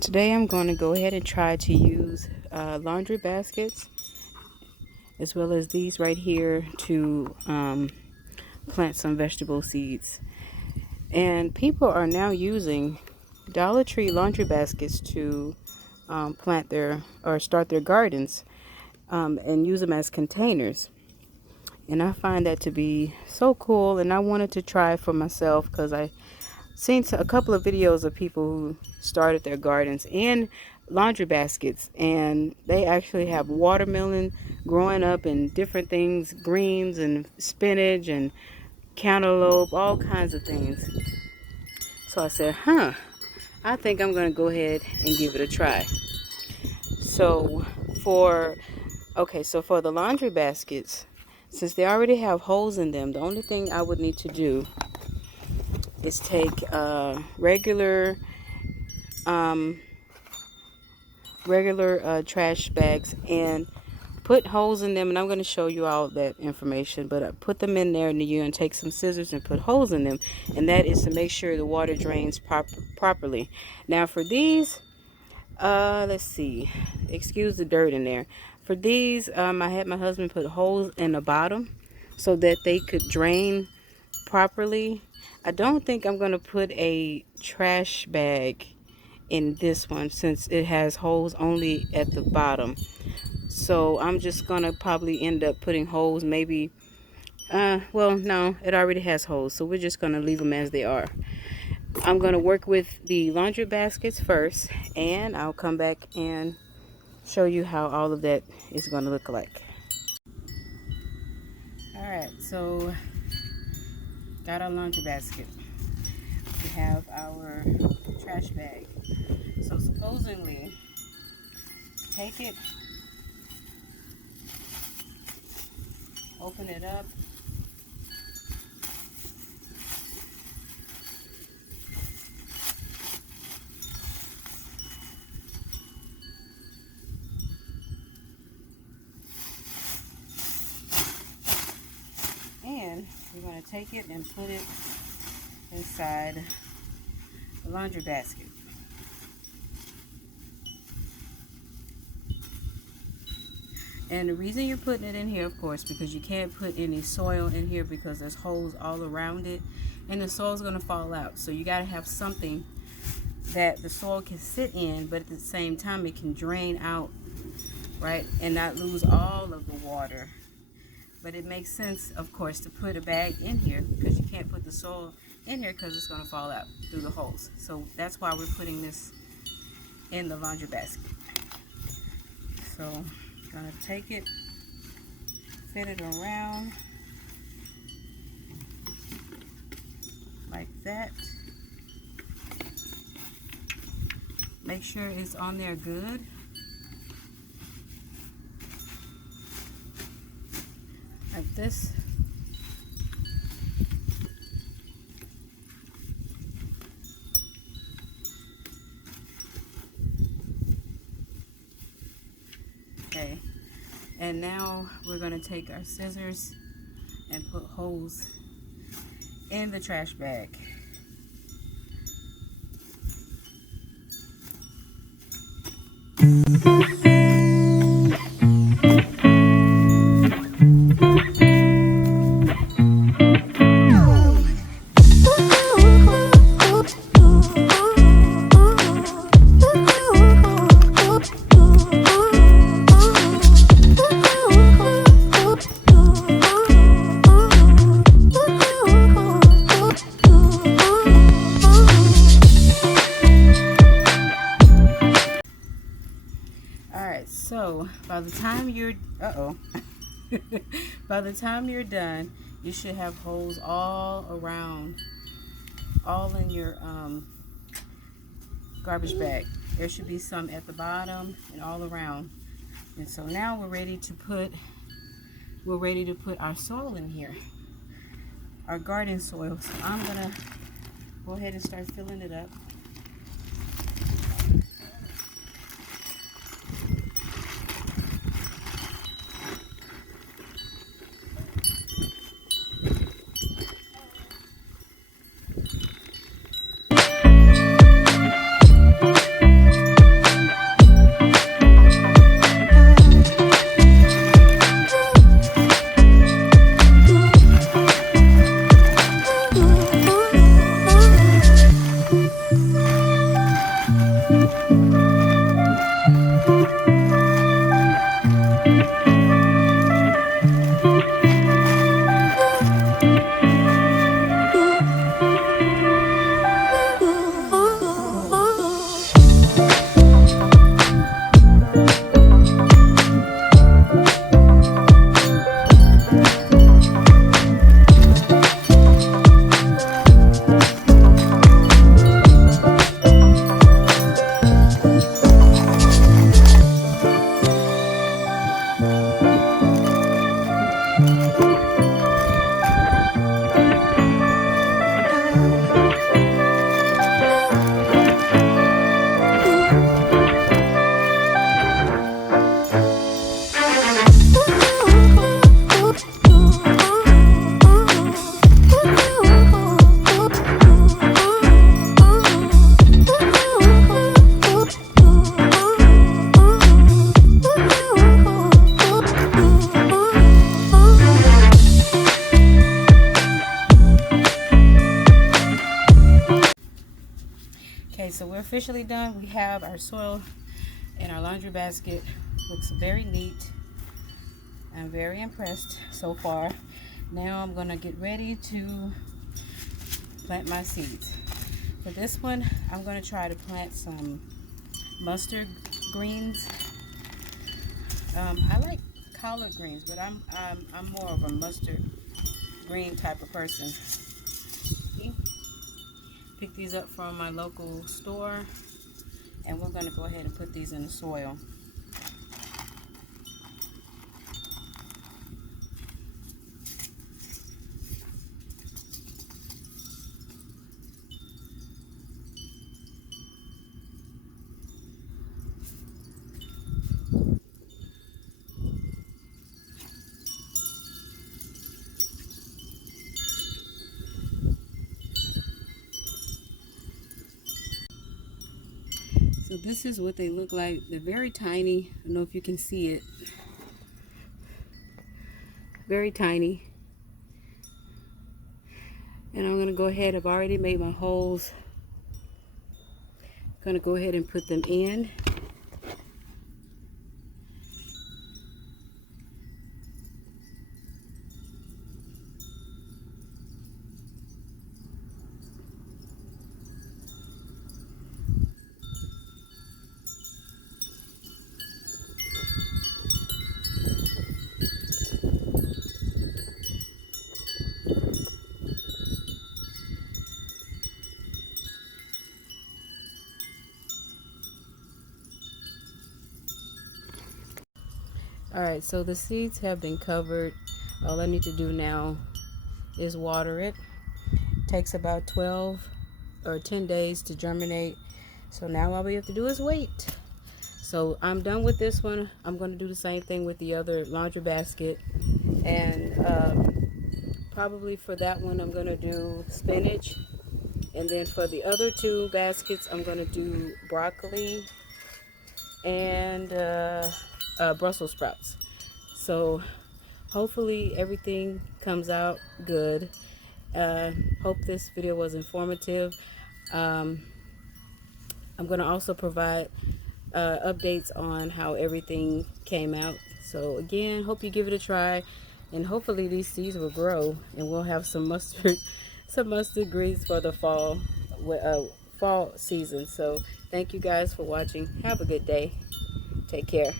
Today I'm going to go ahead and try to use laundry baskets as well as these right here to plant some vegetable seeds. And people are now using Dollar Tree laundry baskets to plant their or start their gardens and use them as containers. And I find that to be so cool, and I wanted to try it for myself because I seen a couple of videos of people who started their gardens in laundry baskets, and they actually have watermelon growing up and different things, greens and spinach and cantaloupe, all kinds of things. So I said, I think I'm going to go ahead and give it a try. So for for the laundry baskets, since they already have holes in them, the only thing I would need to do is take um, regular trash bags and put holes in them. And I'm going to show you all that information, but I put them in there, and you're going to take some scissors and put holes in them, and that is to make sure the water drains properly. Now for these, let's see, excuse the dirt in there. For these, I had my husband put holes in the bottom so that they could drain properly. I don't think I'm going to put a trash bag in this one since it has holes only at the bottom. So I'm just going to probably end up putting holes maybe, well, no, it already has holes. So we're just going to leave them as they are. I'm going to work with the laundry baskets first, and I'll come back and show you how all of that is going to look like. Alright, so got our laundry basket. We have our trash bag. So supposedly, take it, open it up, and we're going to take it and put it inside the laundry basket. And the reason you're putting it in here, of course, because you can't put any soil in here because there's holes all around it, and the soil's going to fall out. So you got to have something that the soil can sit in, but at the same time it can drain out, right, and not lose all of the water. But it makes sense, of course, to put a bag in here because you can't put the soil in here because it's going to fall out through the holes. So that's why we're putting this in the laundry basket. So I'm going to take it, fit it around like that. Make sure it's on there good. Like this. Okay, and now we're going to take our scissors and put holes in the trash bag. So by the time you're by the time you're done, you should have holes all around, all in your garbage bag. There should be some at the bottom and all around. And so now we're ready to put our soil in here, our garden soil. So I'm gonna go ahead and start filling it up. so we're officially done. We have our soil in our laundry basket. Looks very neat. I'm very impressed so far. Now I'm gonna get ready to plant my seeds. For this one, I'm gonna try to plant some mustard greens. I like collard greens, but I'm more of a mustard green type of person. See? Pick these up from my local store, and we're gonna go ahead and put these in the soil. So this is what they look like. They're very tiny. I don't know if you can see it. Very tiny. And I'm going to go ahead. I've already made my holes. I'm going to go ahead and put them in. Alright, so the seeds have been covered. All I need to do now is water it. It takes about 12 or 10 days to germinate. So now all we have to do is wait. So I'm done with this one. I'm going to do the same thing with the other laundry basket. And probably for that one I'm going to do spinach. And then for the other two baskets I'm going to do broccoli and Brussels sprouts. So hopefully everything comes out good. Hope this video was informative. I'm going to also provide updates on how everything came out. So again, hope you give it a try, and hopefully these seeds will grow and we'll have some mustard greens for the fall season. So thank you guys for watching. Have a good day. Take care.